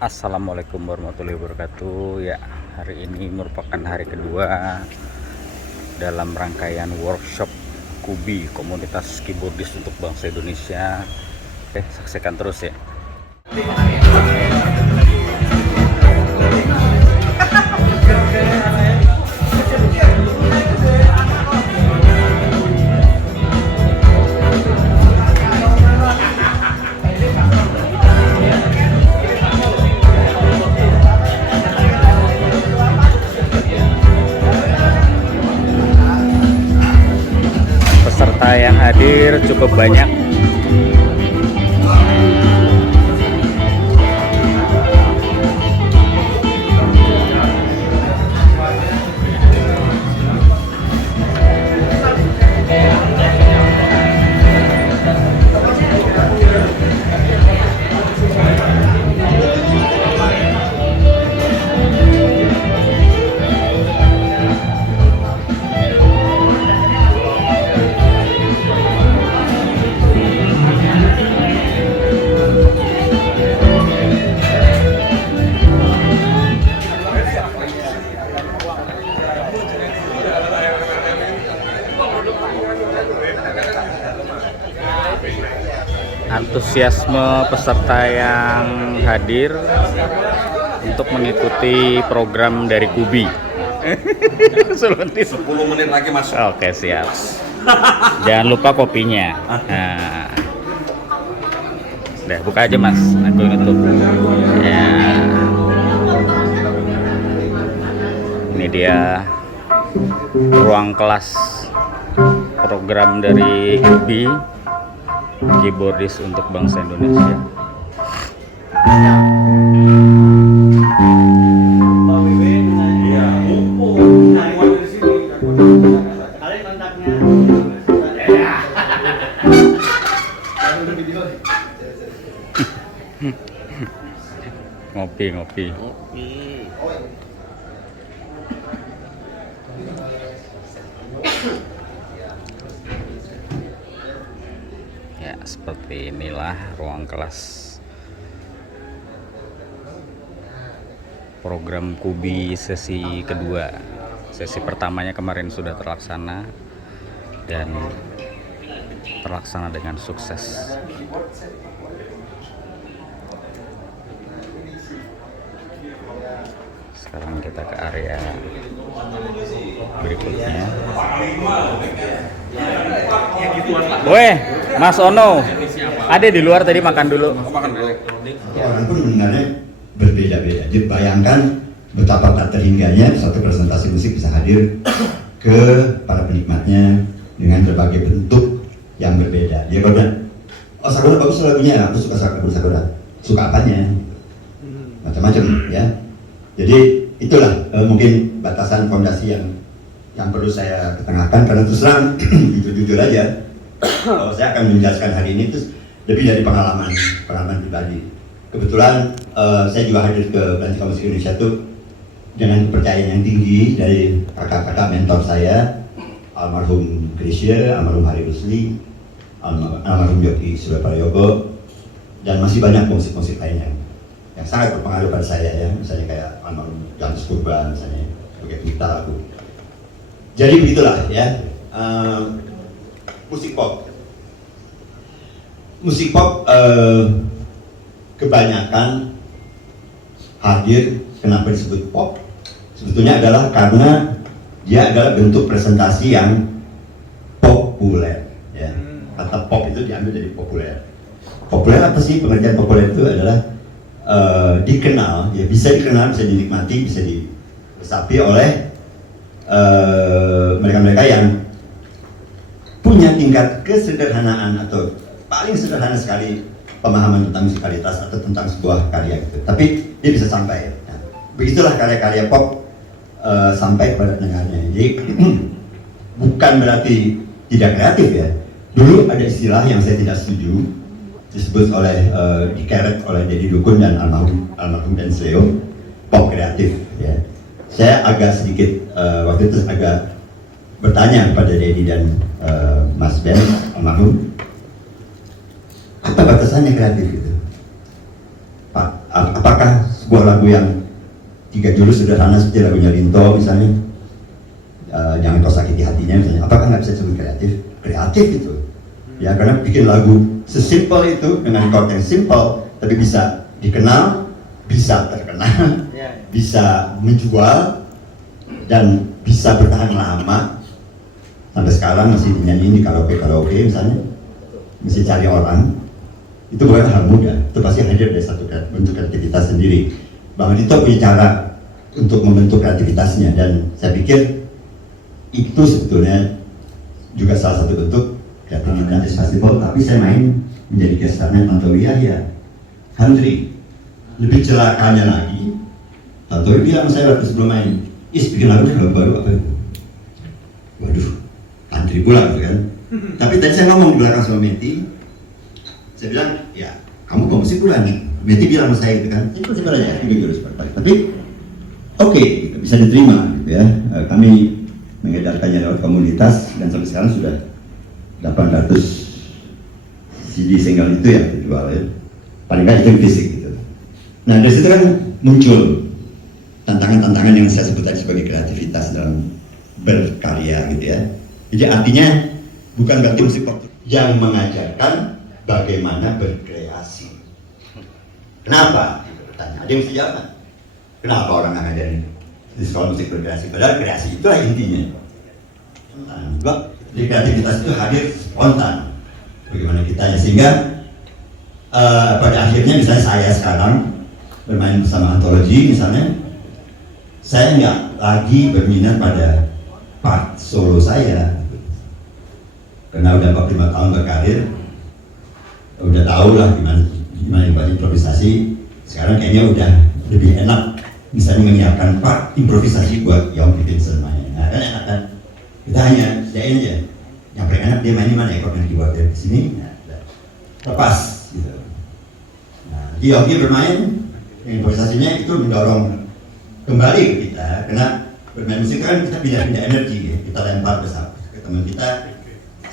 Assalamualaikum warahmatullahi wabarakatuh. Ya, hari ini merupakan hari kedua dalam rangkaian workshop KUBI, Komunitas Keyboardist untuk Bangsa Indonesia. Oke, saksikan terus ya. Peserta yang hadir cukup banyak. Antusiasme peserta yang hadir untuk mengikuti program dari KUBI. 10 menit lagi masuk. Oke, siap. Jangan lupa kopinya. Nah, udah buka aja Mas, aku nutup. Ya. Ini dia ruang kelas program dari KUBI, Keyboardist untuk Bangsa Indonesia. Ngopi. Ya, seperti inilah ruang kelas program KUBI sesi kedua. Sesi pertamanya kemarin sudah terlaksana dan terlaksana dengan sukses. Sekarang kita ke area berikutnya. Weh, Mas Ono, ada di luar tadi makan dulu. Orang pun sebenarnya berbeda-beda. Jadi bayangkan betapa tak terhingganya satu presentasi musik bisa hadir ke para penikmatnya dengan berbagai bentuk yang berbeda. Dia bilang, oh Sakura bagus lagunya, aku suka Sakura. Suka apanya? Macam-macam ya. Jadi itulah mungkin batasan fondasi yang perlu saya ketengahkan, karena terus terang jujur aja kalau saya akan menjelaskan hari ini itu lebih dari pengalaman pribadi. Kebetulan saya juga hadir ke Belantika Musik Indonesia tuh dengan kepercayaan yang tinggi dari kakak-kakak mentor saya, almarhum Krisya, almarhum Hari Rusli, almarhum Yogi Surya Prayogo, dan masih banyak musik-musik lainnya yang sangat berpengaruh pada saya ya, misalnya kayak almarhum Janus Purban misalnya sebagai pencipta lagu. Jadi begitulah ya, musik pop kebanyakan hadir. Kenapa disebut pop? Sebetulnya adalah karena dia adalah bentuk presentasi yang populer ya. Kata pop itu diambil dari populer. Populer apa sih? Pengertian populer itu adalah dikenal, ya bisa dikenal, bisa dinikmati, bisa diresapi oleh mereka-mereka yang punya tingkat kesederhanaan atau paling sederhana sekali pemahaman tentang musikalitas atau tentang sebuah karya gitu. Tapi dia bisa sampai. Nah, begitulah karya-karya pop sampai kepada pendengarnya. Jadi bukan berarti tidak kreatif ya. Dulu ada istilah yang saya tidak setuju, disebut oleh dikeret oleh Deddy Dukun dan almarhum Dan Sleo, pop kreatif ya. Saya agak sedikit waktu itu agak bertanya kepada Deddy dan Mas Ben almarhum, apa batasannya kreatif itu? Pak, apakah sebuah lagu yang 3 jurus sederhana seperti lagunya Linto misalnya, Jangan Kau Sakiti Hatinya misalnya, apakah nggak bisa disebut kreatif? Kreatif itu, ya, karena bikin lagu sesimpel itu dengan chord yang simple, tapi bisa dikenal, bisa terkenal, bisa menjual, dan bisa bertahan lama sampai sekarang masih dinyanyiin di karaoke misalnya, mesti cari orang. Itu bukan hal mudah, itu pasti hadir dari satu bentuk kreativitas sendiri. Bang Dito punya cara untuk membentuk kreativitasnya, dan saya pikir itu sebetulnya juga salah satu bentuk kreativitas festival. Tapi saya main menjadi gestarnya Tantowi ya, country. Lebih celakanya lagi, Tantowi bilang sama saya waktu sebelum main, bikin lagunya lagu baru apa? Waduh, country pula gitu kan. Tapi tadi saya ngomong di belakang sama Meti, saya bilang, ya kamu komposi pula nih. Meti bilang sama saya gitu kan, itu sebenarnya tapi oke, gitu, bisa diterima gitu ya. Kami mengedarkannya lewat komunitas dan sampai sekarang sudah 800 CD single itu yang dijual ya. Paling nggak itu fisik gitu. Nah dari situ kan muncul tantangan-tantangan yang saya sebut tadi sebagai kreativitas dalam berkarya gitu ya. Jadi artinya bukan berarti musik pop yang mengajarkan bagaimana berkreasi. Kenapa? Itu pertanyaan. Ada yang mesti jawab. Kenapa orang nggak ngajarin di sekolah musik berkreasi? Padahal kreasi itulah intinya. Jadi kreativitas itu hadir spontan. Bagaimana kitanya, sehingga pada akhirnya misalnya saya sekarang bermain bersama antologi misalnya, saya nggak lagi berminat pada part solo saya, karena udah 45 tahun berkarir, udah tahu lah gimana improvisasi. Sekarang kayaknya udah lebih enak misalnya menyiapkan part improvisasi buat Yongki Vincent main. Nah kan enak kan, kita hanya sediain aja. Yang paling enak dia mainin mana ya, kalau yang dibuat dari sini, nah, lepas gitu. Nah, Yongki bermain, improvisasinya itu mendorong kembali ke kita, karena bermain musik kan kita pindah-pindah energi ya. Kita lempar ke teman kita,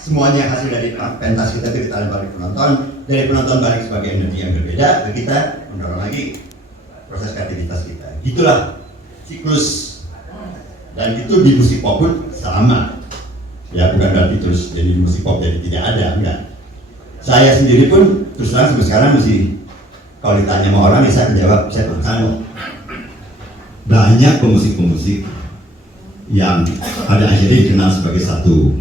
semuanya hasil dari pentas kita itu kita lempar ke penonton, dari penonton balik sebagai energi yang berbeda ke kita, mendorong lagi proses kreativitas kita. Itulah siklus, dan itu di musik pop pun sama ya, bukan berarti terus jadi musik pop jadi tidak ada, enggak. Saya sendiri pun terus terang sampai sekarang masih, kalau ditanya sama orang ya saya menjawab, saya bertanya banyak pemusik-pemusik yang pada akhirnya dikenal sebagai satu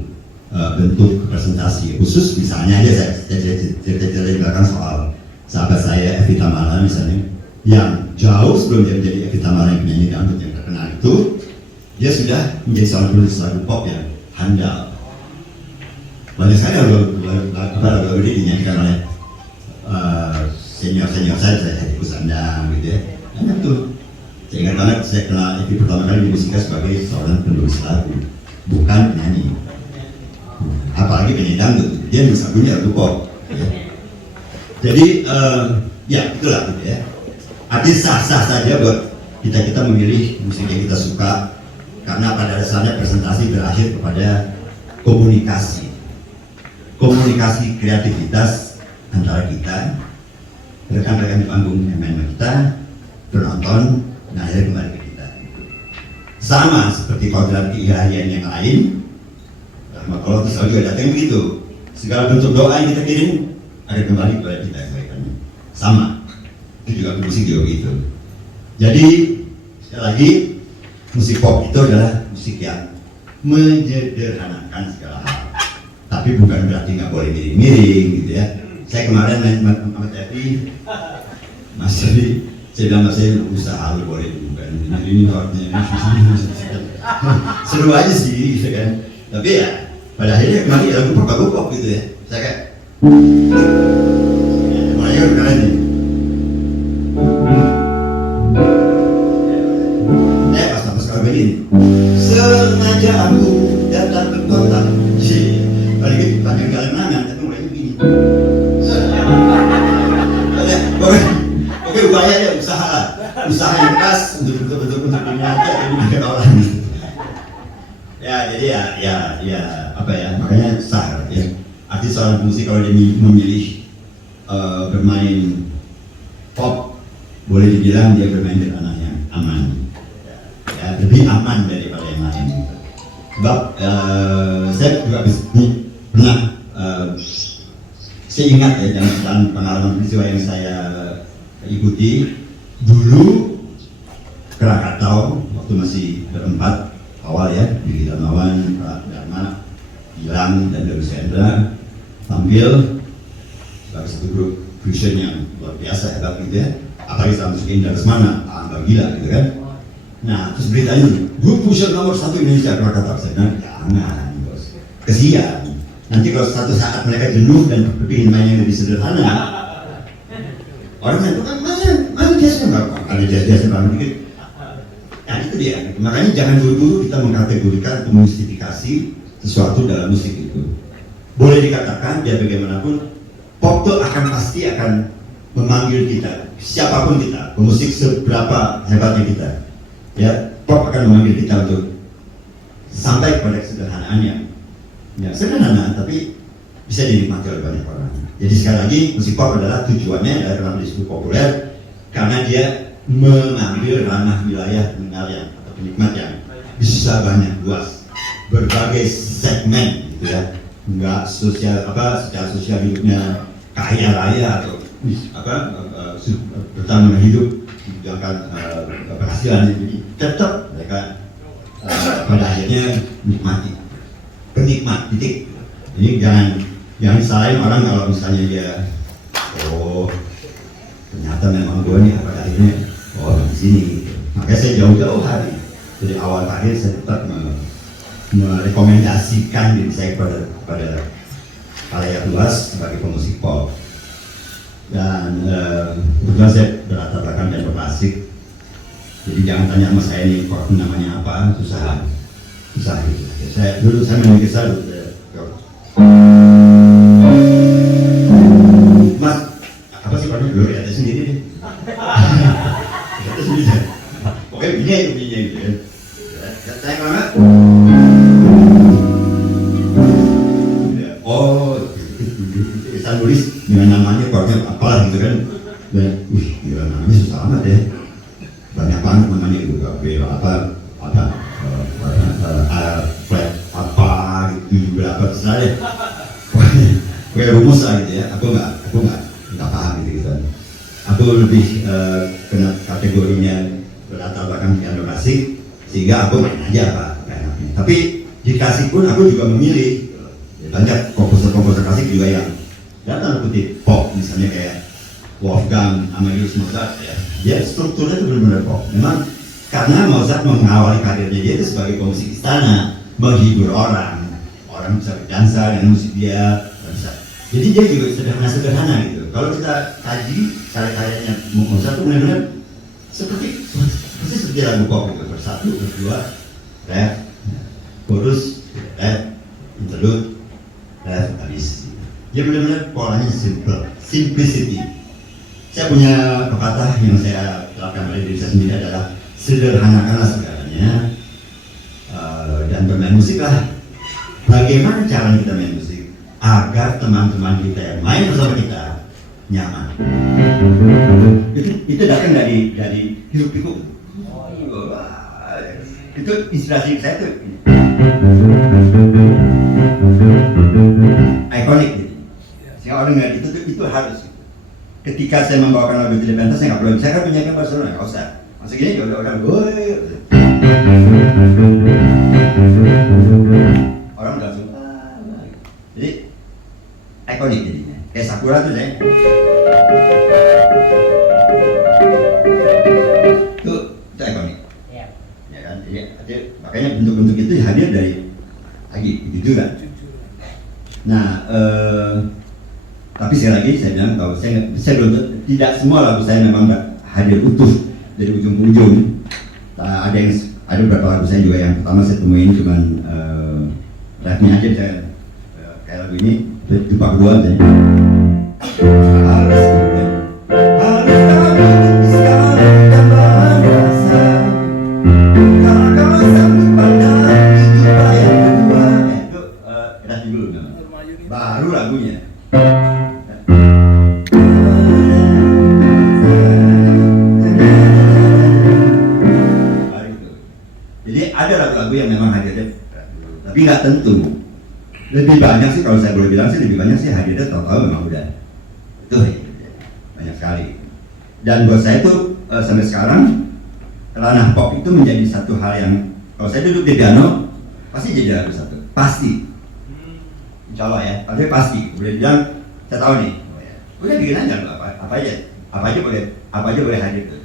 bentuk presentasi khusus. Misalnya aja saya cerita di belakang soal sahabat saya Evi Tamala misalnya, yang jauh sebelum dia menjadi Evi Tamala yang penyanyi dangdut yang terkenal itu, dia sudah menjadi seorang penulis lagu pop yang handal. Banyak sekali lagu-lagu ini dinyanyikan oleh senior saya di Kusandang gitu ya. Banyak tuh. Saya ingat banget, saya kenal Evi pertama kali di musika sebagai seorang penulis lagu, bukan penyanyi. Apalagi penyanyi dangdut, dia nulis lagunya lagu pop ya. Jadi ya itulah gitu ya. Artinya sah-sah saja buat kita memilih musik yang kita suka, karena pada dasarnya presentasi berakhir kepada komunikasi kreativitas antara kita, rekan-rekan di panggung yang main sama kita, penonton, dan akhirnya kembali ke kita. Sama seperti kodrat keilahian yang lain. Nah, kalau terus juga datang begitu, segala bentuk doa yang kita kirim ada kembali kepada kita kebaikannya. Sama, itu juga musik juga begitu. Jadi sekali lagi, musik pop itu adalah musik yang menyederhanakan segala hal, tapi bukan berarti nggak boleh miring-miring gitu ya. Saya kemarin main sama Tevi, Mas Tevi, saya bilang Mas saya usaha lu boleh juga ini waktunya seru aja sih gitu kan. Tapi ya pada akhirnya kembali lagu pop gitu ya. Saya kayak mulai keren nih. Pas kalau begini, sengaja aku datang ke kota. Balik itu panjang jalan nangan, tapi mulai begini. Oke, upaya ya, usaha yang keras untuk menyanyi atau dibikin orang. Ya, jadi ya apa ya, makanya sah ya. Arti seorang musik kalau dia memilih bermain pop boleh dibilang dia bermain di ranah yang aman, ya, lebih aman daripada yang lain. Sebab saya juga pernah saya ingat ya dalam pengalaman peristiwa yang saya ikuti dulu Krakatau waktu masih berempat awal ya, Billy Darmawan, Pak Dharma, Gilang dan Dewi Sendra tampil sebagai satu grup fusion yang luar biasa hebat gitu ya, apalagi sama musik Indra Lesmana, Amba Gila gitu kan. Nah terus beritanya grup fusion nomor 1 Indonesia Krakatau. Saya bilang jangan bos, kesian nanti kalau satu saat mereka jenuh dan berpikir main yang lebih sederhana, orang yang bukan main jazznya nggak ada jazz banget dikit. Nah itu dia, makanya jangan buru-buru kita mengkategorikan atau menjustifikasi sesuatu dalam musik itu. Boleh dikatakan biar bagaimanapun pop itu pasti akan memanggil kita, siapapun kita, pemusik seberapa hebatnya kita, ya pop akan memanggil kita untuk sampai kepada kesederhanaannya, ya sederhana tapi bisa dinikmati oleh banyak orang. Jadi sekali lagi musik pop adalah tujuannya adalah disebut populer karena dia mengambil ranah wilayah pendengar atau penikmat yang bisa banyak luas, berbagai segmen gitu ya, nggak sosial secara sosial hidupnya kaya raya atau bertahan hidup menjalankan penghasilan, jadi tetap mereka pada akhirnya menikmati, penikmat titik. Jadi jangan salahin orang kalau misalnya dia ternyata memang gue nih pada akhirnya di sini. Makanya saya jauh-jauh hari dari awal akhir saya tetap merekomendasikan diri saya pada khalayak luas sebagai pemusik pop. Dan kebetulan saya berlatar belakang dan berklasik, jadi jangan tanya sama saya ini kok namanya apa, susah gitu. Saya memiliki salut Mas, apa sih Pak? Lu lihat sendiri deh. Oke, bunyinya gitu ya. Saya kalau saya nulis dengan namanya chordnya apa gitu kan. Dan namanya susah amat ya. Banyak banget namanya juga flat apa gitu berapa terserah deh. Kayak rumus lah gitu ya. Aku nggak paham gitu. Aku lebih kena kategorinya berlatar belakang piano klasik, sehingga aku main aja Pak enaknya. Tapi di klasik pun aku juga memilih banyak komposer klasik juga yang dalam kutip pop, misalnya kayak Wolfgang Amadeus Mozart ya. Dia strukturnya itu benar-benar pop. Memang karena Mozart mengawali karirnya dia itu sebagai pemusik istana, menghibur orang bisa berdansa dengan musik dia, bisa. Jadi dia juga sederhana gitu. Kalau kita kaji karya-karyanya Mozart itu benar-benar seperti lagu pop gitu. Bersatu, berdua, ref, chorus, ref, interlude, ref, habis. Dia benar-benar polanya simplicity. Saya punya pepatah yang saya terapkan pada diri saya sendiri adalah sederhanakanlah segalanya dan bermain musiklah. Bagaimana cara kita main musik agar teman-teman kita yang main bersama kita nyaman? Itu datang dari hirup pikuk. Itu inspirasi saya tuh ikonik gitu. Sehingga orang nggak itu harus. Ketika saya membawakan lagu Tidak Pentas, saya nggak perlu. Saya kan penyanyi Barcelona, nggak usah. Masa gini ya udah orang gue. Orang udah suka. Jadi ikonik jadinya. Kayak Sakura tuh saya. Itu ikonik. Ya kan? Jadi makanya bentuk-bentuk itu hadir dari lagi gitu kan. Nah, tapi sekali lagi saya bilang kalau saya belum, tidak semua lagu saya memang hadir utuh dari ujung ke ujung. Ada beberapa lagu saya juga yang pertama saya temuin cuman refnya aja, saya kayak lagu ini jumpa kedua saya. Baru lagunya. yang memang hadirnya, tapi nggak tentu. Lebih banyak sih kalau saya boleh bilang sih lebih banyak sih hadirnya total memang udah itu banyak sekali. Dan buat saya itu sampai sekarang ranah pop itu menjadi satu hal yang kalau saya duduk di piano pasti jadi lagu satu, pasti. Insya Allah ya, tapi pasti. Boleh bilang saya tahu nih, udah bikin aja apa aja boleh hadir tuh.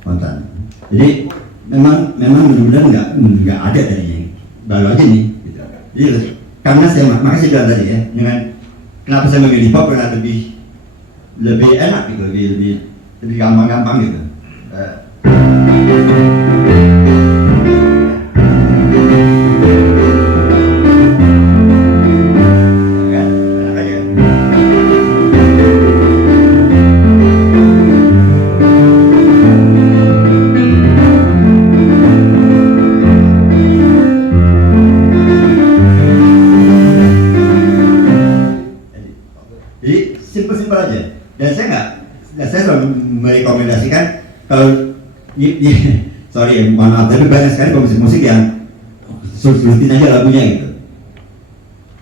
Spontan. Jadi memang benar-benar nggak ada tadinya, baru aja nih. Gitu. Jadi karena makanya saya bilang tadi ya, dengan kenapa saya memilih pop karena lebih enak gitu, lebih gampang gitu. Simpel aja. Dan saya selalu merekomendasikan kalau sorry mohon maaf, tapi banyak sekali musik yang surutin aja lagunya gitu.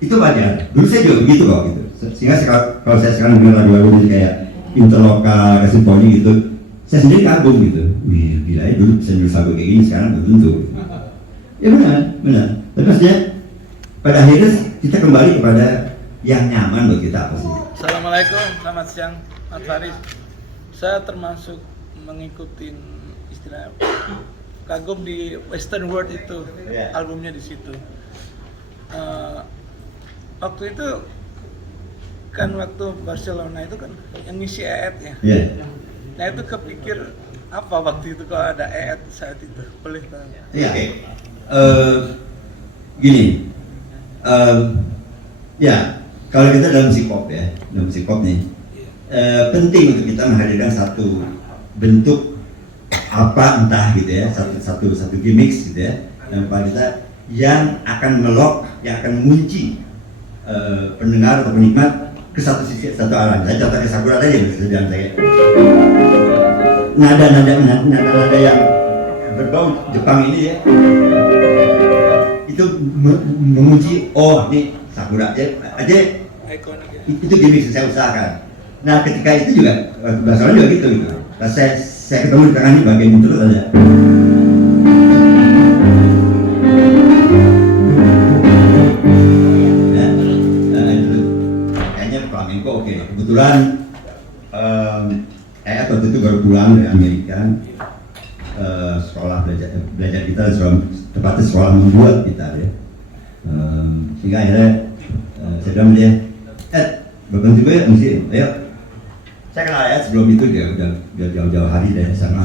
Itu wajar. Dulu saya juga begitu kok gitu. Sehingga kalau saya sekarang dengar lagu-lagu kayak Interloka, Simfoni gitu, saya sendiri kagum gitu. Wih, gila ya dulu bisa nulis lagu kayak gini, sekarang belum tentu. Ya benar. Tapi maksudnya pada akhirnya kita kembali kepada yang nyaman buat kita apa sih? Assalamualaikum, selamat siang Mas Faris. Saya termasuk mengikuti istilah kagum di Western World itu, albumnya di situ. Waktu itu kan waktu Barcelona itu kan yang ngisi EET ya. Nah itu kepikir apa waktu itu kalau ada EET saat itu, boleh tahu? Iya. Gini, ya. Kalau kita dalam musik pop ya, nih, penting untuk kita menghadirkan satu bentuk apa entah gitu ya, satu gimmick gitu ya, yang akan melok, yang akan mengunci pendengar atau penikmat ke satu sisi, satu arah. Saya contohnya Sakura tadi yang saya bilang saya, nada yang berbau Jepang ini ya, itu mengunci, oh ini Sakura aja itu gimmick yang saya usahakan. Nah ketika itu juga bahasanya juga gitu. Nah, saya ketemu di tengah ini bagian itu terus aja. Kayaknya flamenco oke. Kebetulan saya waktu itu baru pulang dari Amerika. Sekolah belajar kita tepatnya sekolah membuat gitar ya. Sehingga akhirnya saya bilang dia, berbantu gue ya mesti, ayo. Saya kenal Ed sebelum itu dia udah jauh-jauh hari deh sama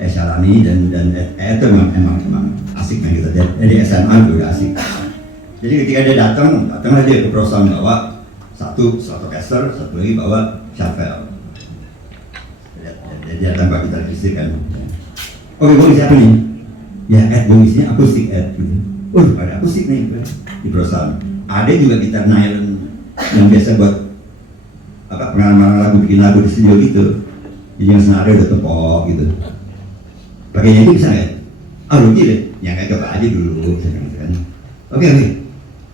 Syarani dan itu emang asik main gitu. Jadi SMA juga udah asik. Jadi ketika dia datanglah dia ke perusahaan bawa satu caster, satu lagi bawa shuffle. Dia tanpa kita listrik kan. Oke, gue siapa nih? Ya Ed, gue isinya akustik Ed gitu. Ada akustik nih di perusahaan. Ada juga gitar nylon yang biasa buat pengalaman lagu, bikin lagu di studio gitu. Jadi yang senario udah tepok gitu. Pakainya itu bisa nggak? Rugi deh. Ya nggak coba aja dulu. Kan. Oke.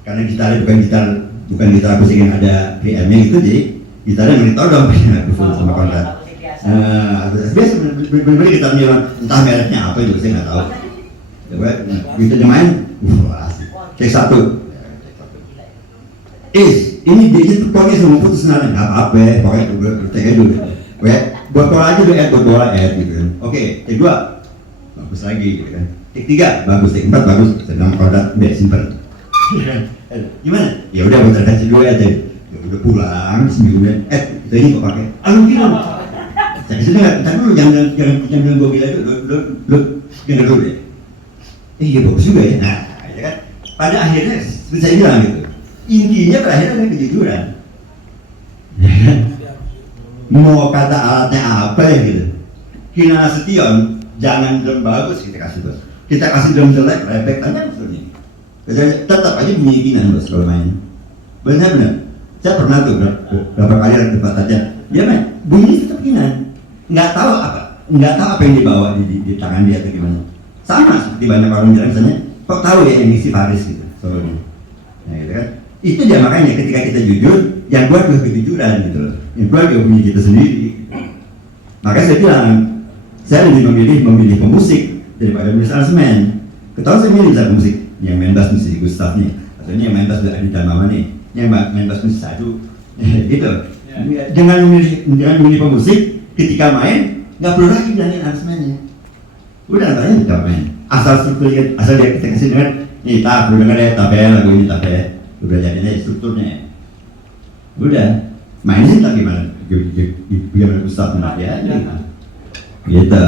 Karena gitarnya bukan gitar akustik yang ada preamp-nya gitu, jadi gitarnya yang ditodong aku full sama kontrak. Biasa bener-bener gitarnya entah mereknya apa juga saya nggak tahu. Coba kita main, asik. Cek satu. Ini dia pokoknya semua putus nada, nggak apa-apa, pokoknya bertanya dulu. Buat bola aja dulu, buat bola gitu kan. Oke, kedua bagus lagi gitu kan. Tiga bagus, empat bagus, sedang kontrak udah simpen. Gimana? Ya udah bentar kasih dulu aja. Ya udah pulang seminggu kemudian, itu ini kok pakai? Bilang. Saya sudah nggak, dulu jangan gue bilang itu, lu dengar dulu deh. Iya bagus juga ya. Nah, ya kan. Pada akhirnya saya bilang gitu. Intinya terakhir adalah kejujuran. mau kata alatnya apa ya gitu. Ki Nasution jangan drum bagus kita kasih bos, kita kasih drum jelek rebek aja maksudnya. Tetap aja bunyi Kinan bos kalau main. Benar-benar. Saya pernah tuh berapa kali ada debat aja. Dia main bunyi tetap Kinan. Nggak tahu apa yang dibawa di tangan dia atau gimana. Sama seperti banyak orang bilang misalnya, kok tahu ya yang isi Faris gitu solonya. Nah gitu kan. Itu dia makanya ketika kita jujur, yang buat juga kejujuran gitu loh. Yang buat juga punya kita sendiri. Makanya saya bilang, saya lebih memilih pemusik daripada menulis aransemen. Ketahuan saya milih misalnya musik yang main bass musik Gustaf nih, atau ini yang main bass Adi Mama nih, yang main bass musik Sadu, gitu. Dengan memilih pemusik, ketika main nggak perlu lagi bilangin aransemennya. Udah tanya kita main. Asal dia kita kasih dengar, nih tak perlu dengar ya tabel lagu ini tabel, udah jadinya strukturnya. Udah main sih tak gimana Gustaf ya, gitu.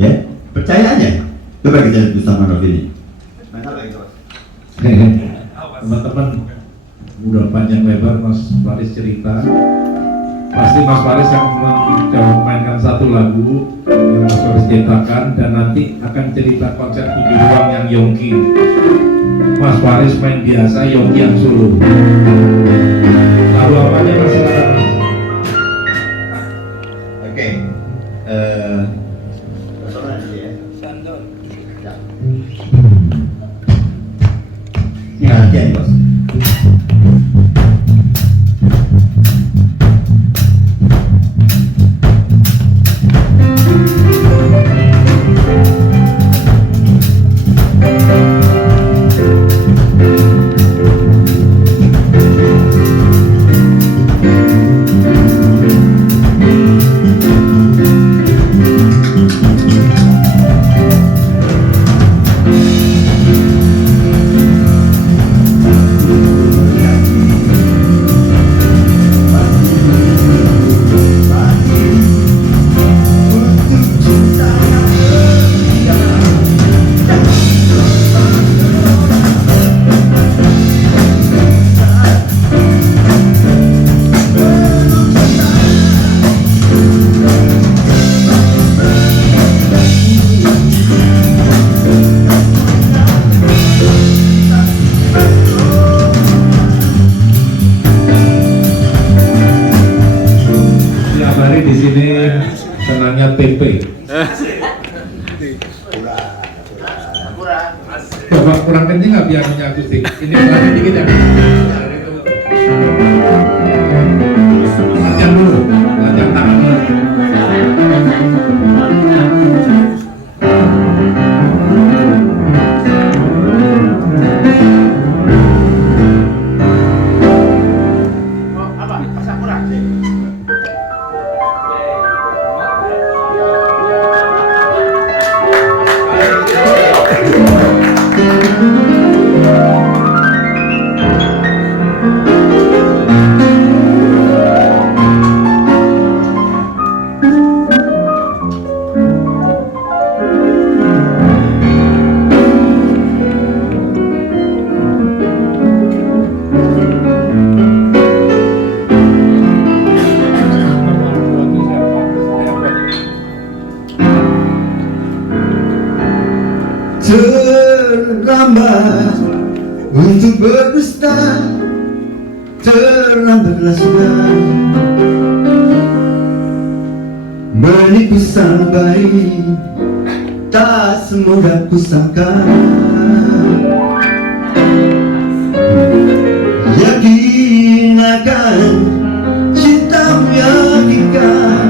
Ya percaya aja. Coba kita lihat Gustaf Manoff ini. Teman-teman udah panjang lebar Mas Faris cerita. Pasti Mas Faris yang mencoba memainkan satu lagu yang Mas Faris ciptakan dan nanti akan cerita konser 7 ruang yang Yongki. Mas Faris main biasa, Yongki yang solo. Lalu apanya Mas? Silakan Mas. Oke. Sandor. Ini latihan bos. Di sini senangnya TP. Bapak kurang kencing nggak biarnya akustik? Ini kurang dikit ya. Latihan dulu, latihan tangan dulu. Terlambat untuk berdusta, terlambatlah sudah menipu sang baik, tak semudah kusangka. Yakin akan cintamu, yakinkan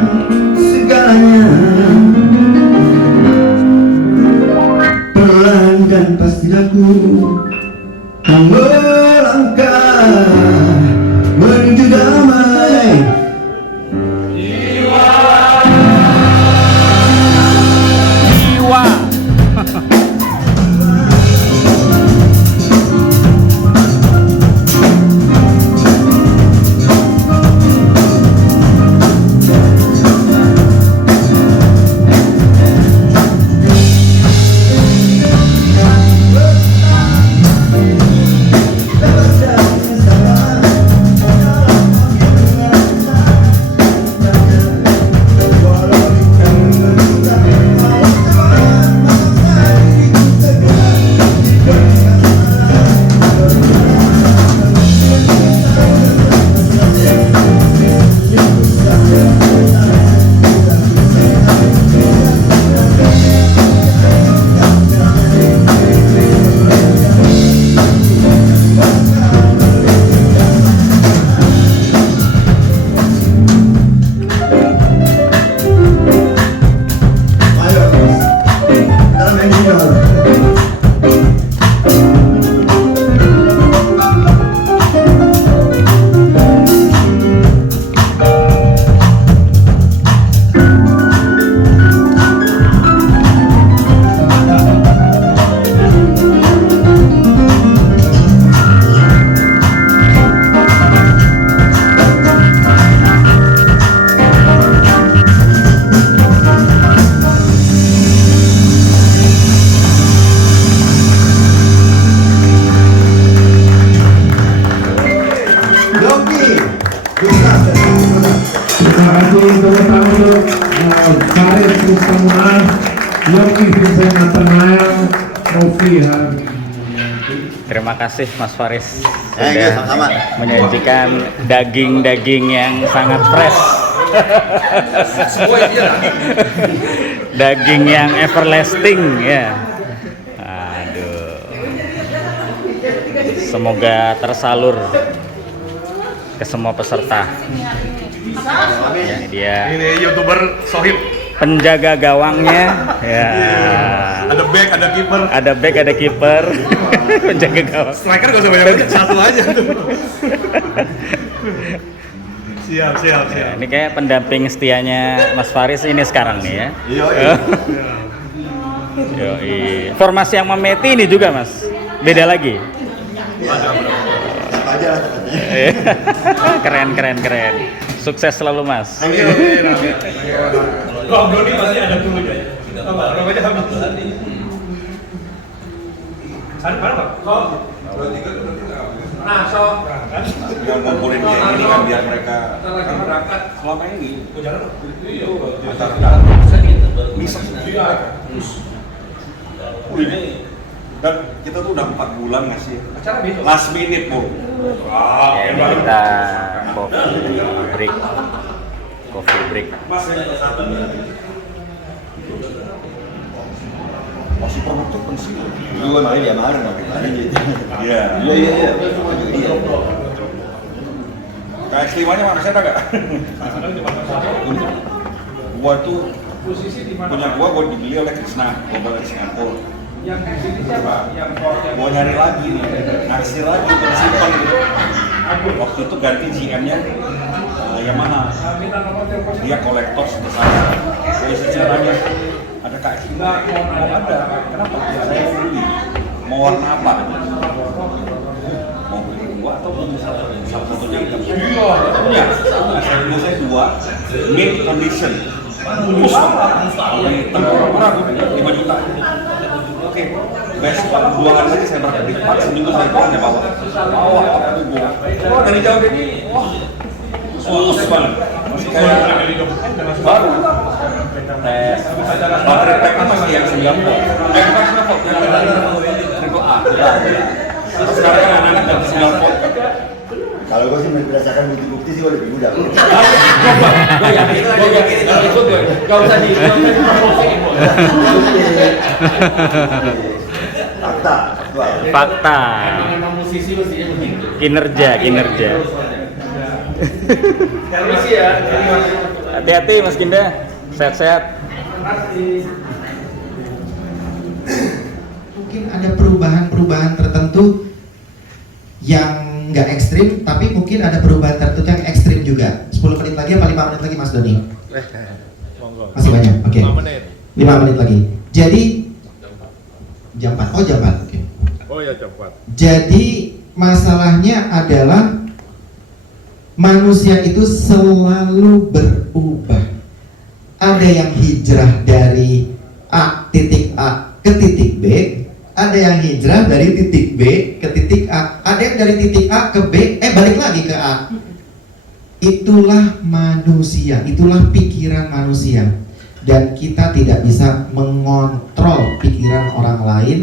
segalanya. Perlahan dan pasti aku melangkah menuju damai. Jiwa. Yogi. Sukses. Terima kasih untuk Faris Mustafa, Yogi Vincent Nathanael, Novi Hari. Terima kasih Mas Faris Iya, sudah sama-sama. menyajikan daging-daging yang sangat fresh. Daging yang everlasting ya. Aduh. Semoga tersalur ke semua peserta. Ini dia Ini YouTuber Sohib. penjaga gawangnya ya. Ada back, ada kiper. Ada back, ada kiper. Penjaga gawang. Striker gak usah banyak-banyak, satu aja tuh. Siap. Ya, ini kayak pendamping setianya Mas Faris ini sekarang nih ya. Iya. Yoi. Formasi yang memeti ini juga Mas. Beda lagi. Aja lah katanya. Keren. Sukses selalu Mas. Ngobrol nih pasti ada dulunya ya. Rokoknya habis. Ada Pak? Nah, yang ngumpulin kayak gini kan biar mereka berangkat. selama ini Bisa. dan kita tuh udah 4 bulan ngasih Acara besok. last minute Bu. Ya, ini kita coffee break. Masih produk tuh pensiun. Dulu kemarin dia marah gitu. Iya. Iya. KX5-nya mana saya ada nggak? Gua tuh punya gua dibeli oleh Krishna, gua balik ke Singapura. Yang di sini siapa? Yang Mau nyari lagi nih, naksir lagi untuk simpan gitu. Waktu itu ganti GM-nya Yamaha. Dia kolektor sebesar. Saya nanya, ada KX5? Mau ada. Kenapa? Saya beli. Mau warna apa? Mau beli 2 atau beli salah satunya hitam? Iya. Saya 2. Mint condition. Yang hitam murah, 5 juta. Oke, besok buangan lagi saya beli 4, seminggu saya buang ya bawa aku buang. Oh dari jauh ini, wah sus banget. Masih kayak baru. Tes baterai pack masih yang 9 volt. Bukan 9 volt, yang tadi triple A. Terus sekarang kan anak ganti 9 volt. Kalau gue sih berdasarkan bukti-bukti sih gue lebih muda. Gue yakin kalau ikut gue gak usah dipromosiin. Fakta. Memang musisi mestinya begitu. Kinerja. Permisi ya. Hati-hati Mas Ginda. Sehat-sehat. Mungkin ada perubahan tertentu yang nggak ekstrim, tapi mungkin ada perubahan tertentu yang ekstrim juga. 10 menit lagi apa 5 menit lagi Mas Doni? Masih banyak, oke. 5 menit lagi. Jadi jam 4, jam 4, oke. Oh ya cepat. Jadi masalahnya adalah manusia itu selalu berubah. Ada yang hijrah dari titik A ke titik B, ada yang hijrah dari titik B ke titik A, ada yang dari titik A ke B, balik lagi ke A. Itulah manusia, itulah pikiran manusia. Dan kita tidak bisa mengontrol pikiran orang lain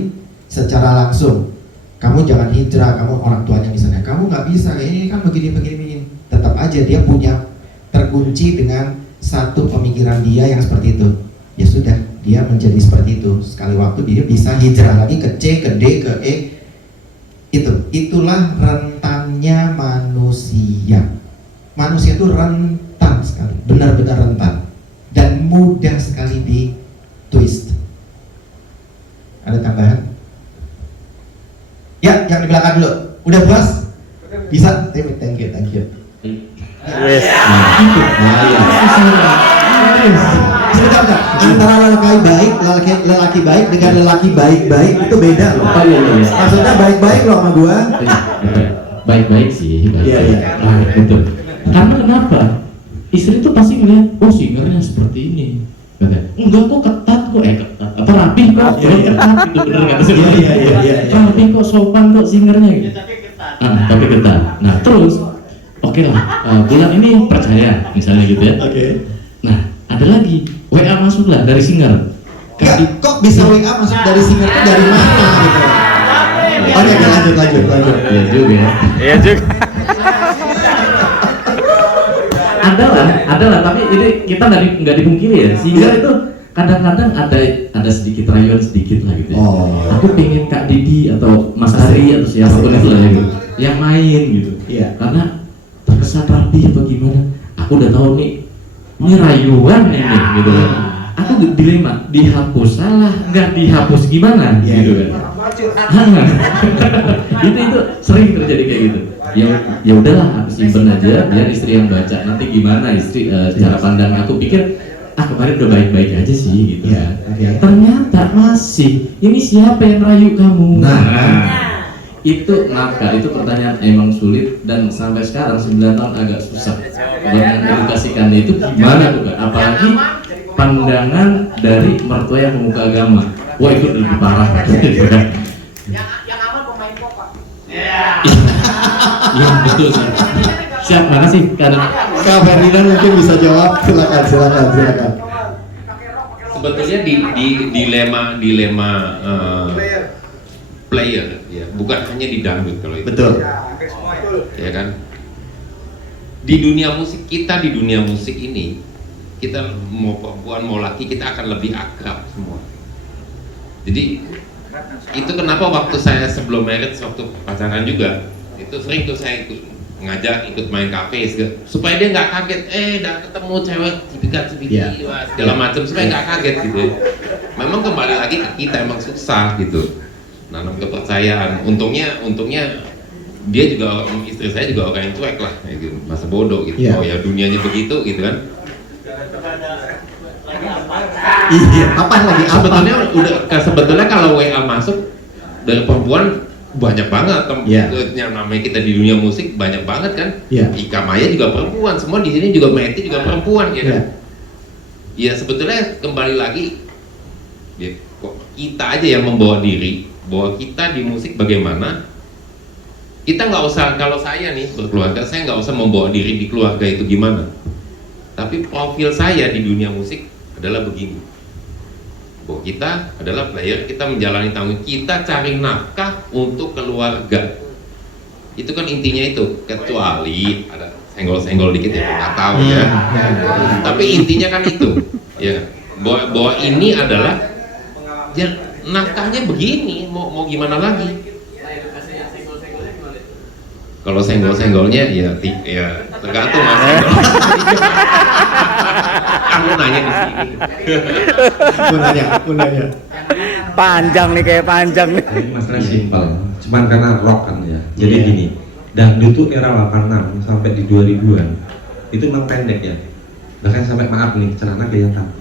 secara langsung. Kamu jangan hijrah, kamu orang tuanya misalnya, kamu nggak bisa, ini kan begini. Tetap aja dia punya terkunci dengan satu pemikiran dia yang seperti itu. Ya sudah, dia menjadi seperti itu. Sekali waktu dia bisa hijrah lagi ke C, ke D, ke E. Itulah rentannya manusia. Manusia itu rentan sekali, benar-benar rentan dan mudah sekali di twist. Ada tambahan? Ya, yang di belakang dulu. Udah puas? Bisa? Thank you. Yes. Sebentar. Antara lelaki baik dengan lelaki baik-baik itu beda loh. Maksudnya baik-baik loh sama gua. Baik-baik sih. Iya. Betul. Karena kenapa? Istri tuh pasti ngeliat, oh singernya seperti ini. Enggak kok ketat kok, ketat. Apa rapi kok? Ketat gitu bener kan? Iya. Rapi kok, sopan kok singernya gitu. Tapi ketat. Nah terus oke lah, bulan ini percaya misalnya gitu ya. Oke. Nah, ada lagi WA masuk lah dari singer. Ya, kok bisa WA masuk dari singer itu dari mana gitu? Oke, lanjut. Iya juga ya. Iya juga. Ada lah, tapi ini kita nggak dipungkiri ya. Singer itu kadang-kadang ada sedikit rayuan sedikit lah gitu ya. Oh. Aku pengen Kak Didi atau Mas Ari atau siapapun itu lah ya gitu, yang main gitu. Iya. Karena terkesan rapi atau gimana. Aku udah tahu nih, ini rayuan ini gitu kan. Aku dilema, dihapus salah, nggak dihapus gimana gitu kan. itu sering terjadi kayak gitu. Ya udahlah, aku simpen aja biar istri yang baca. Nanti gimana istri cara pandang aku pikir kemarin udah baik-baik aja sih gitu ya. Ternyata masih ini siapa yang rayu kamu? Itu maka itu pertanyaan emang sulit dan sampai sekarang 9 tahun agak susah buat mengedukasikannya itu gimana tuh Kak? Apalagi pandangan dari mertua yang pemuka agama. Wah itu lebih parah gitu kan. Yang aman pemain poker. Iya betul sih. Siap, makasih Kak Ferdinand mungkin bisa jawab. Silakan. Sebetulnya di dilema player ya, bukan hanya di dangdut kalau itu. Betul. Ya kan? Di dunia musik ini kita mau perempuan mau laki kita akan lebih akrab semua. Jadi itu kenapa waktu saya sebelum marriage, waktu pacaran juga itu sering tuh saya ikut main kafe supaya dia nggak kaget udah ketemu cewek cipikat segala macam, supaya nggak kaget gitu. Memang kembali lagi ke kita, emang susah gitu nanam kepercayaan. Untungnya dia juga, istri saya juga orang yang cuek lah gitu, masa bodoh gitu. Oh ya dunianya begitu gitu kan. Iya, apa lagi? Sebetulnya kalau WA masuk dari perempuan banyak banget, yang namanya kita di dunia musik banyak banget kan. Ika Maya juga perempuan, semua di sini juga Meti juga perempuan ya kan. Ya sebetulnya kembali lagi ya, kok kita aja yang membawa diri bahwa kita di musik bagaimana. Kita nggak usah, kalau saya nih berkeluarga, saya nggak usah membawa diri di keluarga itu gimana. Tapi profil saya di dunia musik adalah begini, bahwa kita adalah player, kita menjalani tanggung, kita cari nafkah untuk keluarga. Itu kan intinya itu, kecuali ada senggol-senggol dikit ya, nggak tahu ya. Tapi intinya kan itu, ya, bahwa ini adalah ya, nafkahnya begini, mau gimana lagi? Kalau senggol-senggolnya ya tergantung mas. Aku nanya di sini. Aku nanya. Panjang nih, kayak panjang nih. Ini masalah simpel, cuman karena rock kan ya. Jadi gini, dangdut itu era 86 sampai di 2000-an itu memang pendek ya. Bahkan sampai maaf nih, celana kelihatan.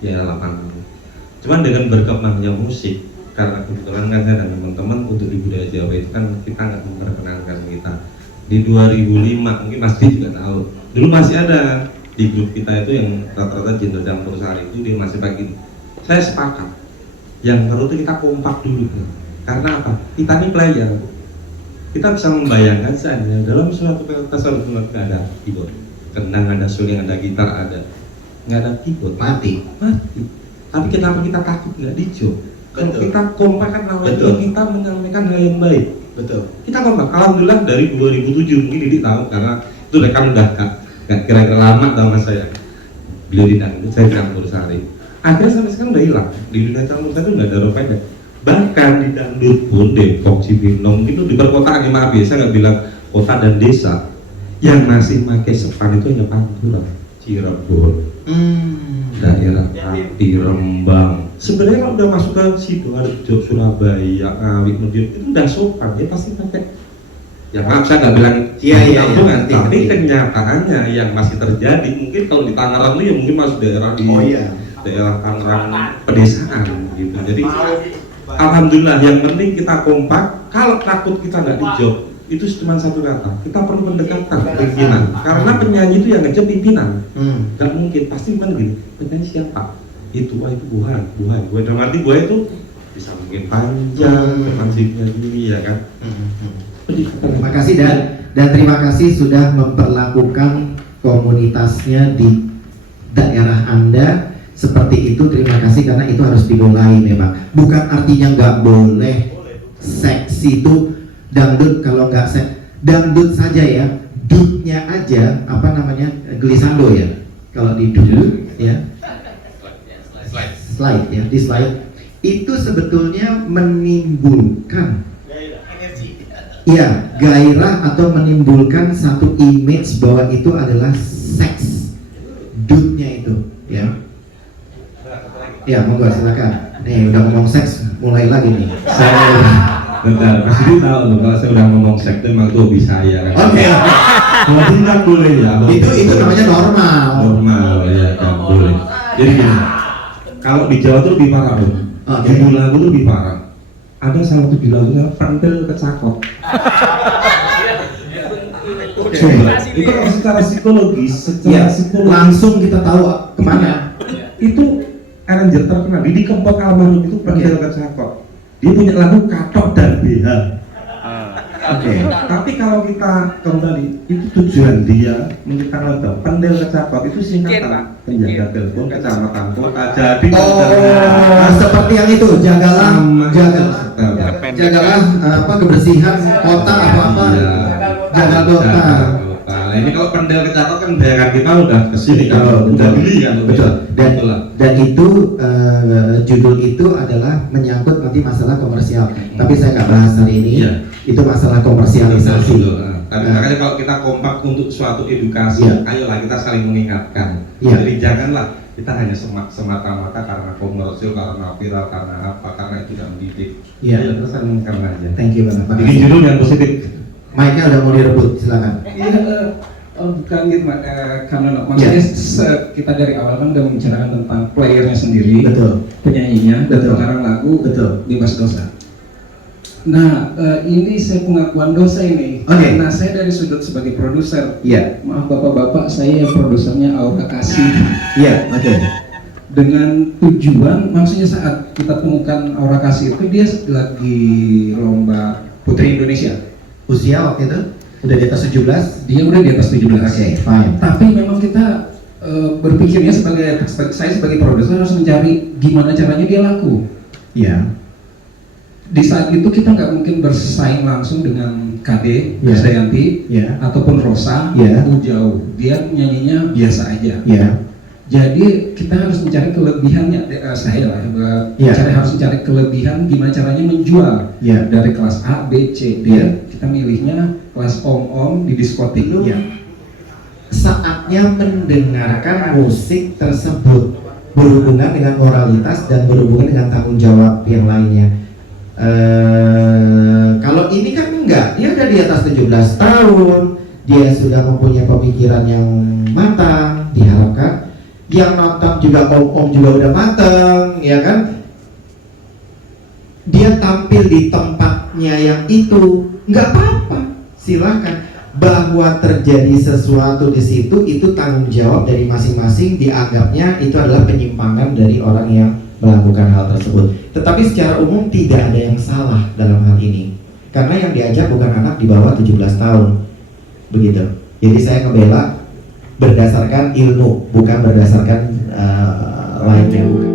Ya 86. Cuman dengan berkembangnya musik, karena kebetulan kan saya dan teman-teman untuk di budaya Jawa itu kan kita nggak memperkenalkan kita. Di 2005 mungkin pasti juga tahu. Dulu masih ada di grup kita itu yang rata-rata genre campur sari itu dia masih pakai. Saya sepakat. Yang perlu itu kita kompak dulu. Karena apa? Kita ini player. Kita bisa membayangkan seandainya dalam suatu pentas nggak ada keyboard, kendang ada, suling ada, gitar ada, nggak ada keyboard, mati. Tapi kenapa kita takut nggak dijo? Kalau kita kompak kan namanya kita menyampaikan hal yang baik. Betul. Kita kompak. Alhamdulillah dari 2007 mungkin Didi tahu karena itu rekan udah gak kira-kira lama tahu mas saya. Beliau di dangdut, saya campur sari. Akhirnya sampai sekarang udah hilang. Di dunia campur sari itu nggak ada rock pendek. Bahkan di dangdut pun Depok, Cibinong itu di perkotaan ya, maaf ya, saya nggak bilang kota dan desa yang masih pakai sepan itu hanya Pantura, Cirebon, daerah Pati, Rembang. Sebenarnya kalau udah masuk ke Sidoarjo, Surabaya, Ngawi, Madiun itu udah sopan, dia pasti pakai. Ya maaf saya nggak bilang kampungan, tapi kenyataannya yang masih terjadi mungkin kalau di Tangerang itu ya mungkin masuk daerah di daerah Tangerang pedesaan gitu. Jadi alhamdulillah yang penting kita kompak. Kalau takut kita nggak dijob itu cuma satu kata, kita perlu mendekatkan pimpinan karena penyanyi itu yang ngejob pimpinan. Nggak mungkin, pasti kan gini, penyanyi siapa? Itu buhan dalam arti buah itu bisa mungkin panjang, depan sipnya gini ya kan. Terima kasih dan terima kasih sudah memperlakukan komunitasnya di daerah Anda seperti itu. Terima kasih karena itu harus dimulai memang. Bukan artinya nggak boleh seksi itu dangdut, kalau nggak dangdut saja ya, dutnya aja apa namanya glissando ya. Kalau di dut ya, slide ya, di slide itu sebetulnya menimbulkan gairah atau menimbulkan satu image bahwa itu adalah seks, dutnya itu ya. Ya monggo silakan. Nih udah ngomong seks mulai lagi nih. Bentar, Mas Didi tahu loh kalau saya udah ngomong seks itu emang tuh bisa ya. Oke. Kalau tidak boleh ya. Itu namanya normal. Normal ya, nggak boleh. Jadi gini, kalau di Jawa tuh lebih parah loh. Judul lagu tuh lebih parah. Ada salah satu judul lagunya Pentil Kecakot. Coba, itu secara psikologis, langsung kita tahu kemana. Itu arranger terkenal, Didi Kempot almarhum itu Pentil Kecakot. Dia punya lagu Katok dan BH. Tapi kalau kita kembali, itu tujuan dia menciptakan lagu Pendel Kecakot itu singkatan penjaga telepon kecamatan kota. Jadi seperti yang itu, jagalah apa kebersihan kota apa jaga kota. Nah ini kalau Pendel Kecakot kan daerah kita udah kesini kalau udah beli kan. Betul. Dan itu judul itu adalah menyangkut nanti masalah komersial. Tapi saya nggak bahas hari ini. Itu masalah komersialisasi. Tapi makanya kalau kita kompak untuk suatu edukasi, ayolah kita saling mengingatkan. Jadi janganlah kita hanya semata-mata karena komersil, karena viral, karena apa, karena itu tidak mendidik. Iya, kita saling mengingatkan aja. Thank you banget. Bikin judul yang positif. Mic-nya udah mau direbut, silakan. Bukan gitu, karena maksudnya kita dari awal kan udah membicarakan tentang playernya sendiri, penyanyinya, dan pengarang lagu, bebas dosa. Nah, ini saya pengakuan dosa ini, karena saya dari sudut sebagai produser. Maaf bapak-bapak, saya yang produsernya Aura Kasih. Dengan tujuan, maksudnya saat kita temukan Aura Kasih itu dia lagi lomba Putri Indonesia. Usia waktu itu udah di atas 17? Dia udah di atas 17. Fine. Tapi memang kita berpikirnya saya sebagai produser harus mencari gimana caranya dia laku. Di saat itu kita nggak mungkin bersaing langsung dengan KD, Krisdayanti, ataupun Rosa, jauh. Dia nyanyinya biasa aja. Jadi kita harus mencari kelebihannya, harus mencari kelebihan gimana caranya menjual dari kelas A, B, C, D. Kita milihnya kelas om-om di diskotik. Saatnya mendengarkan musik tersebut berhubungan dengan moralitas dan berhubungan dengan tanggung jawab yang lainnya. Kalau ini kan enggak, dia udah di atas 17 tahun, dia sudah mempunyai pemikiran yang matang, diharapkan yang nonton juga om-om juga udah matang, ya kan? Dia tampil di tempatnya yang itu, nggak apa-apa, silakan. Bahwa terjadi sesuatu di situ itu tanggung jawab dari masing-masing, dianggapnya itu adalah penyimpangan dari orang yang melakukan hal tersebut. Tetapi secara umum tidak ada yang salah dalam hal ini, karena yang diajak bukan anak di bawah 17 tahun, begitu. Jadi saya ngebela berdasarkan ilmu, bukan berdasarkan lainnya.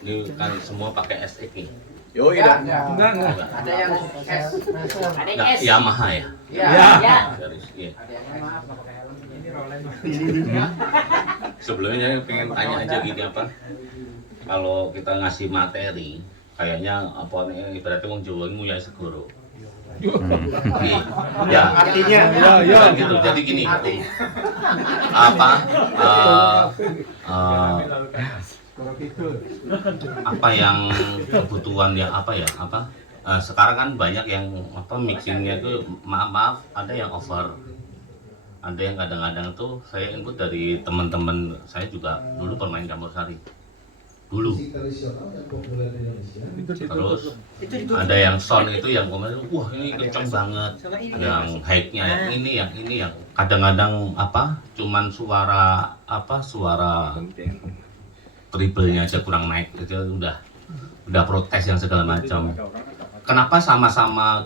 Ini kan semua pakai SX nih. Yo, enggak. Ada yang S. Ada yang S. Yamaha ya? Iya. Sebelumnya saya pengen tanya aja gini apa? Kalau kita ngasih materi, kayaknya apa nih? Berarti wong Jawa ini ya segoro. Ya, Artinya, ya gitu. Jadi gini, apa apa yang kebutuhan yang apa sekarang kan banyak yang mixingnya itu maaf ada yang over, ada yang kadang-kadang tuh saya input dari teman-teman saya juga dulu pemain campur sari dulu. Terus ada yang sound itu yang kemarin wah ini kenceng banget, yang high-nya yang ini yang kadang-kadang cuman suara treble-nya aja kurang naik, itu udah protes yang segala macam. Kenapa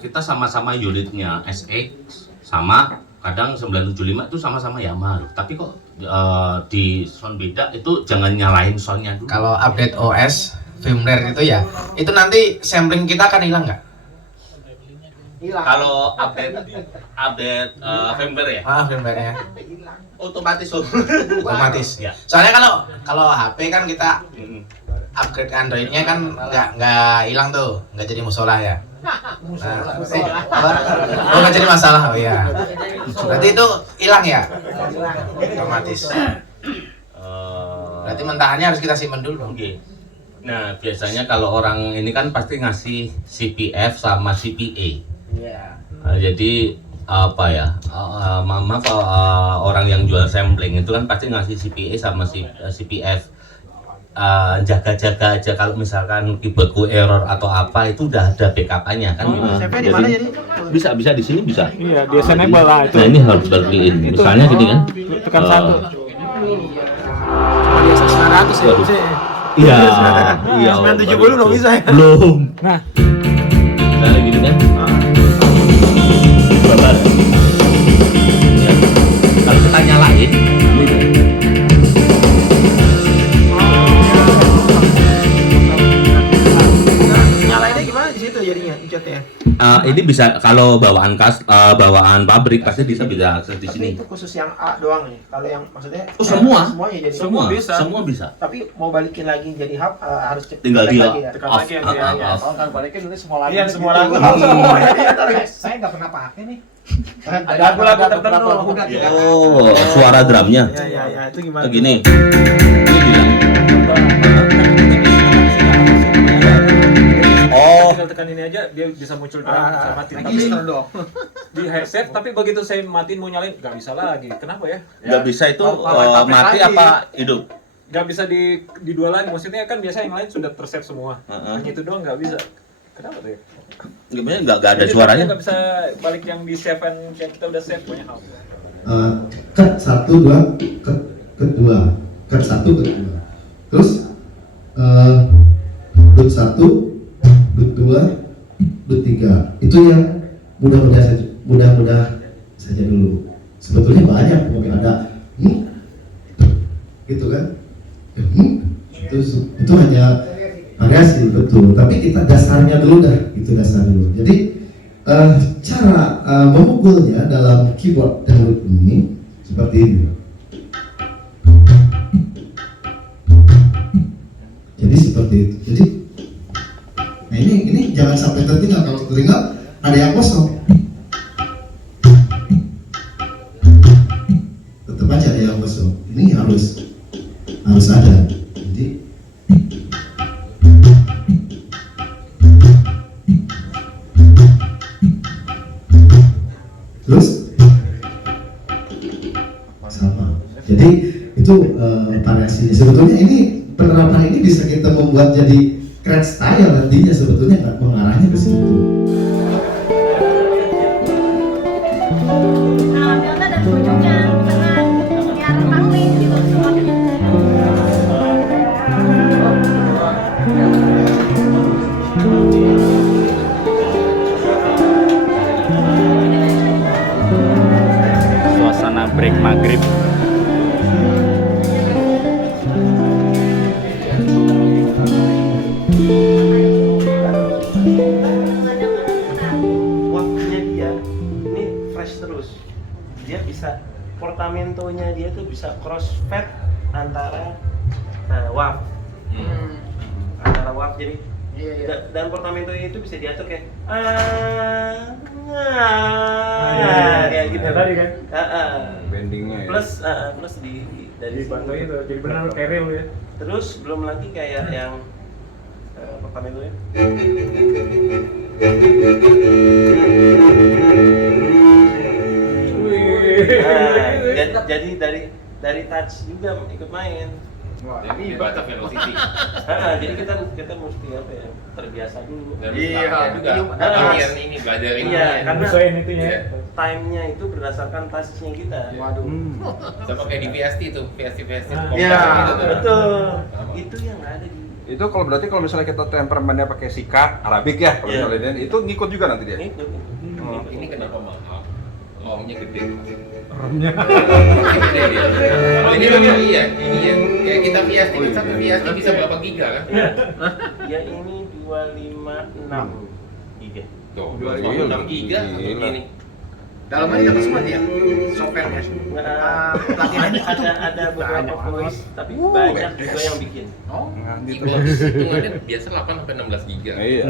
kita sama-sama unitnya SX sama kadang 975 itu sama-sama Yamaha, tapi kok di sound beda, itu jangan nyalahin soundnya dulu. Kalau update OS firmware itu ya, itu nanti sampling kita akan hilang nggak? Kalau update firmware ya? Firmware-nya otomatis. Otomatis. Ya. Soalnya kalau HP kan kita upgrade Android-nya kan nggak hilang tuh, nggak jadi musola ya. Nggak jadi masalah, oh ya. Berarti itu hilang ya? Otomatis. Berarti mentahannya harus kita simpen dulu. Oke. Nah biasanya kalau orang ini kan pasti ngasih CPF sama CPA. Jadi orang yang jual sampling itu kan pasti ngasih CPA sama CPF. Jaga-jaga aja kalau misalkan keyboardku error atau apa itu udah ada backup-nya kan. Jadi bisa di sini bisa. Iya, di enable lah itu. Nah ini harus berpilihin. Misalnya gini kan. Tekan 1. Cuma biasa 900 ya. Iya. Iya. 970 belum bisa ya. Belum. Nah. Misalnya gini kan. Berapa? Ya. Kalau kita nyalain gitu. Ini bisa kalau bawaan pabrik pasti bisa akses di sini. Itu khusus yang A doang nih. Kalau yang maksudnya semuanya jadi semua bisa. Tapi mau balikin lagi jadi hub harus tinggal dia tekan lagi ya. Kalau balikin nanti semua lagi. Iya, semua lagi. Saya nggak pernah pakai nih. Ada lagu tertentu. Oh, suara drumnya. Iya, itu gimana? Begini. Tinggal tekan ini aja dia bisa muncul drum saya matiin, tapi di headset, tapi begitu saya matiin mau nyalain nggak bisa lagi. Kenapa ya? Nggak bisa itu mati apa hidup? Nggak bisa di dua lagi, maksudnya kan biasa yang lain sudah tersave semua, hanya itu doang nggak bisa. Kenapa tuh ya? Nggak ada suaranya. Nggak bisa balik yang di save yang kita udah save banyak hal. Cut 1, 2, cut 2, cut 1, cut 2. Terus dut 1, dut 2, dut 3. Itu yang mudah-mudah saja dulu. Sebetulnya banyak, mungkin ada gitu kan? Itu hanya variasi, betul. Tapi kita dasarnya dulu dah, itu dasar dulu. Jadi cara memukulnya dalam keyboard dangdut ini seperti ini. Jadi seperti itu. Jadi, nah ini jangan sampai tertinggal. Kalau tertinggal ada yang kosong. Tetap aja ada yang kosong. Ini harus ada. Jadi terus sama. Jadi itu variasinya. Sebetulnya ini penerapan ini bisa kita membuat jadi keren style nantinya, sebetulnya nggak mengarahnya ke situ. Suasana break maghrib. Waktunya dia ini fresh terus. Dia bisa portamentonya dia tuh bisa crossfade antara waf. Antara waf, jadi dan portamentonya itu bisa diatur kayak kayak gitu tadi kan bendingnya plus di dari bantu itu jadi benar keril ya. Terus belum lagi kayak yang portamentonya. Jadi dari touch juga ikut main. Jadi baca velocity. Jadi kita mesti apa ya, terbiasa dulu. Iya juga. Bagian ini belajar ini. Iya, karena intinya. time-nya itu berdasarkan touch-nya kita. Waduh. Sama kayak di VST tuh, VST. Iya, betul. Itu yang ada di. Itu kalau berarti kalau misalnya kita temperamennya pakai sika Arabik ya, kalau misalnya itu ngikut juga nanti dia. Ngikut. Ini kenapa mahal? Longnya gede. Remnya. Ini memang iya. Kayak kita VST kan satu VST bisa berapa giga kan? Ya ini 256 giga. Tuh, 256 giga begini. Dalamnya dapat semua dia, software-nya. Ada beberapa voice, tapi banyak juga yang bikin. Oh, hitungannya biasa 8 sampai 16 giga. Iya.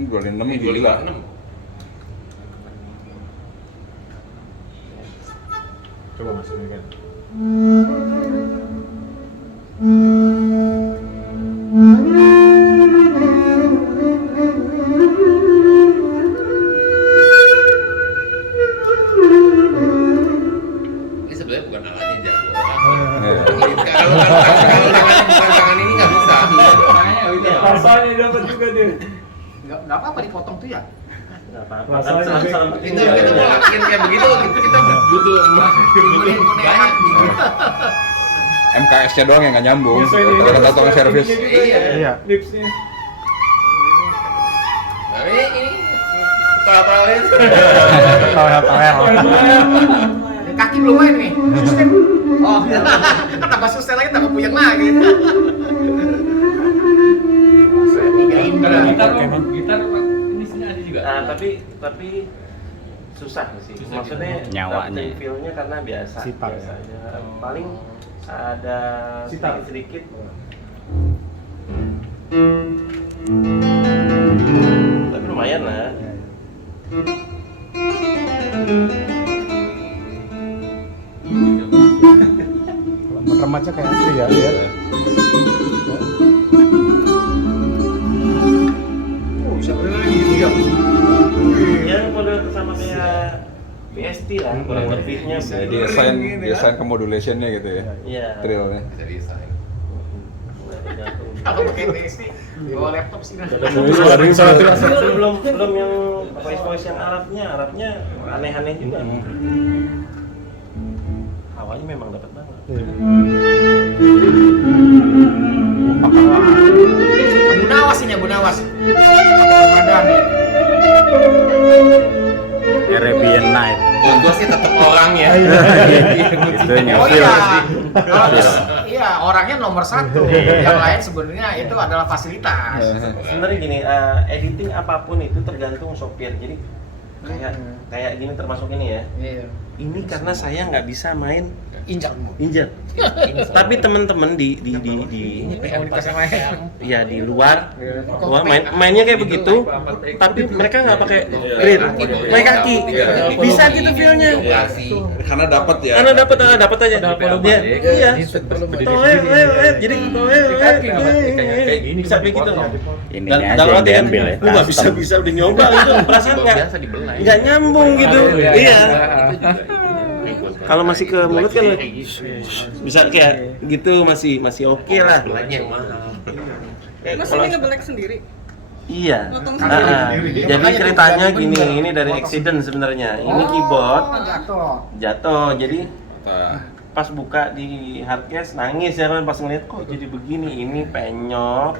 Ini 26 gila. Coba masukin kan. Ini sebenarnya bukan alatnya jago. Kalau tangannya bukan tangan ini nggak bisa. Rasanya dapat juga dia. Nggak apa-apa dipotong tuh ya. Nggak apa-apa. Kita mau latihan kayak begitu, kita butuh banyak nih. MKS-nya doang yang nggak nyambung. Kata tolong servis. Iya. Lipsnya. Nah ini toel-toelin. Kaki belum main nih. Sustain. Oh, tambah sustain lagi, tambah puyeng lagi. Gitar ini sini ada juga. Tapi susah sih. Maksudnya nyawanya. feel-nya karena biasa aja. Paling ada sedikit. Tapi lumayan lah. Remaja kayak asli ya. Oh, bisa beneran gitu ya. Ya model sama kayak VST lah, kurang lebihnya. Desain ke modulation-nya gitu ya. Iya. Trillnya. Bisa desain. Kalau pakai VST, bawa laptop sih. Belum yang voice yang Arabnya aneh-aneh juga. Awalnya memang dapat banget. Abu Nawas ini, Abu Nawas. Ramadan nih. Arabian Night. Gua sih tetap orangnya. Oh iya, orangnya nomor satu. Yang lain sebenarnya itu adalah fasilitas. Sebenarnya gini, editing apapun itu tergantung sopir. Jadi kayak gini termasuk ini ya. Ini karena saya nggak bisa main injak. Tapi teman-teman di ya di luar, wah mainnya kayak begitu. Tapi mereka nggak pakai grip, pakai kaki. Bisa gitu feelnya. Karena dapat ya. Karena dapat aja. Dia, iya. Jadi bisa kayak gitu. Ini aja yang diambil ya. Lu nggak bisa udah nyoba itu perasaan nggak nyambung gitu. Iya. Kalau masih ke mulut kan bisa kayak gitu masih oke lah. Mas ini ngebelek sendiri? Iya. Jadi ceritanya gini, ini dari accident sebenarnya. Ini keyboard jatuh. Jadi pas buka di hardcase nangis ya kan pas ngeliat kok jadi begini. Ini penyok,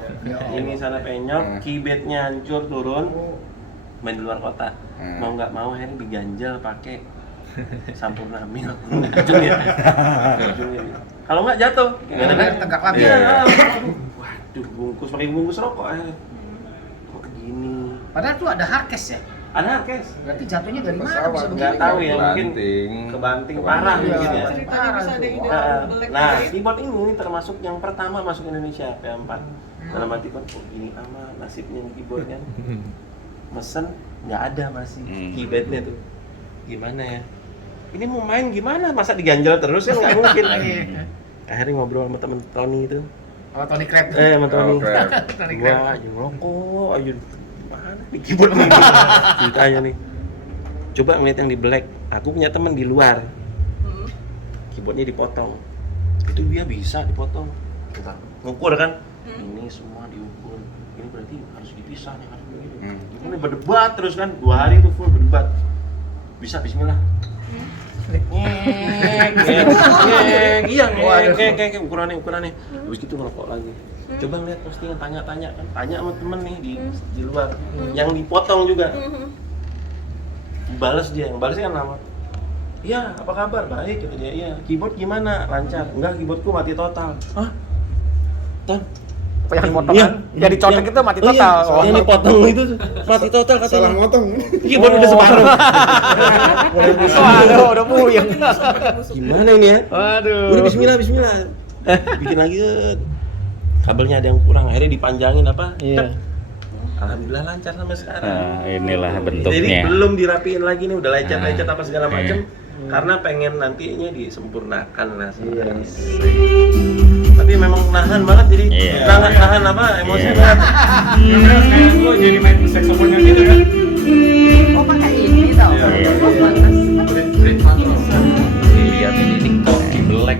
ini sana penyok, keyboardnya hancur turun, main di luar kota. Mau nggak mau akhirnya diganjal pakai Sampurna Mil. Kalau nggak jatuh, tegak lagi. Waduh, pakai bungkus rokok akhirnya. Kok begini? Padahal tuh ada hardcase ya. Ada hardcase. Berarti jatuhnya dari mana bisa begini? Nggak tahu ya, mungkin kebanting parah mungkin ya. Nah, keyboard ini termasuk yang pertama masuk Indonesia, P4. Dalam arti kan, kok gini amat nasibnya keyboard kan. Mesen nggak ada masih keyboardnya tuh. Gimana ya? Ini mau main gimana? Masa diganjal terus kan nggak mungkin. Akhirnya ngobrol sama temen Tony itu. Oh, Tony Crab. Sama Tony. Tony Gua Crab. aja ngerokok aja. Mana nih keyboard nih? Ceritanya nih. Coba ngeliat yang di black. Aku punya temen di luar. Keyboardnya dipotong. Itu dia bisa dipotong. Kita ngukur kan? Ini semua diukur. Ini berarti harus dipisah nih, harus begini. Gimana berdebat terus kan? 2 hari itu full berdebat. Bisa, bismillah. Iya, ukurannya. Habis itu ngerokok lagi. Coba ngeliat postingan, tanya kan, tanya sama temen nih di luar, yang dipotong juga. Balas dia, yang balasnya kan nama. Iya, apa kabar? Baik, kata dia. Iya, keyboard gimana? Lancar? Enggak, keyboardku mati total. Hah? Ton? Apa yang dipotong kan? Yang dicontek itu mati total. Iya, yang dipotong itu mati total katanya. Salah motong. Keyboard udah separuh. Waduh, udah puyeng. Gimana ini ya? Waduh. Udah bismillah. Bikin lagi. Kabelnya ada yang kurang, akhirnya dipanjangin apa? Iya. Alhamdulillah lancar sampai sekarang. Nah, inilah bentuknya. Jadi belum dirapiin lagi nih, udah lecet apa segala macem. Karena pengen nantinya disempurnakan lah. Tapi memang nahan banget, jadi nahan apa emosi banget. Kayak gue jadi main saksofonnya gitu kan. Oh pakai ini tau? Oh bagus. Dilihat ini koki black.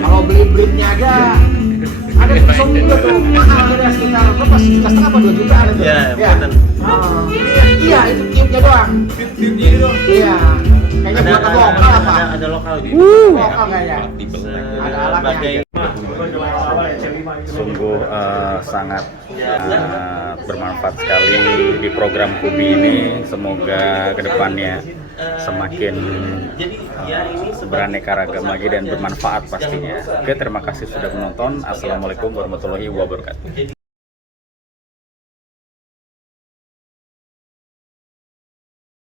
Kalau beli briefnya ada kosong juga tuh, mahal ada sekitar berapa? 1,5 apa 2 juta ada tuh. Iya, buatan. Iya, itu tipnya doang. Tipnya itu. Iya. Kayaknya buatan lokal apa? Ada lokal di. Lokal kayaknya. Ada alatnya. Sungguh sangat bermanfaat sekali di program Kubi ini. Semoga kedepannya semakin beraneka ragam lagi dan bermanfaat pastinya. Oke, terima kasih sudah menonton. Assalamualaikum warahmatullahi wabarakatuh.